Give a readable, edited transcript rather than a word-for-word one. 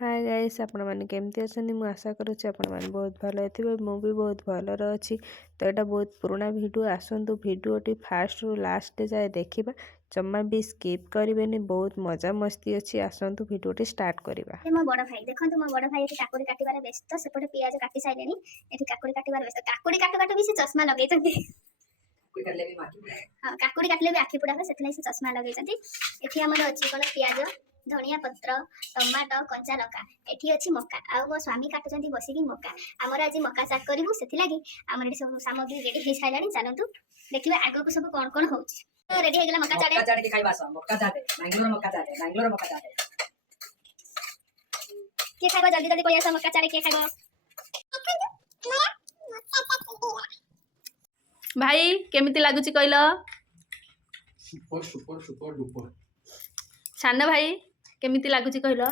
Hi guys आपण मैंने केमती अच्छा मुझे आशा करुच्ची आपण मैंने बहुत भल थे मुझे बहुत भलर अच्छी तो यहाँ बहुत पुराना वीडियो आसतु वीडियोटी फास्ट रु लास्ट जाए देखा जमा भी स्किप करेंगे बहुत मजा मस्ती अच्छी आसतु वीडियोटी स्टार्ट करवा। मो बड़ भाई देखो मो बड़ भाई काकुड़ी काटिबार व्यस्त सेपटे पियाज काटी सारे काकुड़ी काटिबार व्यस्त काकुड़ी काटू काटू भी से चश्मा लगे हाँ काकुड़ी काटिले भी आखि पुड़ा से चश्मा लगे ये आमर अच्छी कौन पियाज धनिया पत्र टमाटो कंचा लका एठी अच्छी मक्का आ मो स्वामी काटुचंती बसिकी मक्का आमर आज मक्का चाट करिवु सेथि लागि आमर एठी सब सामग्री रेडी हे साइलानी चलंतु देखिबा आगो को सब कोन कोन होउची रेडी हे गेला मक्का चाट के खाइबा सब मक्का चाट मैंगलोर मक्का चाट के खाइबा जल्दी जल्दी कोया सब मक्का चाट के खाइबा भाई केमिति लागुची कहलो सुपर सुपर सुपर डुपर साना भाई केमिति लागुची कहलो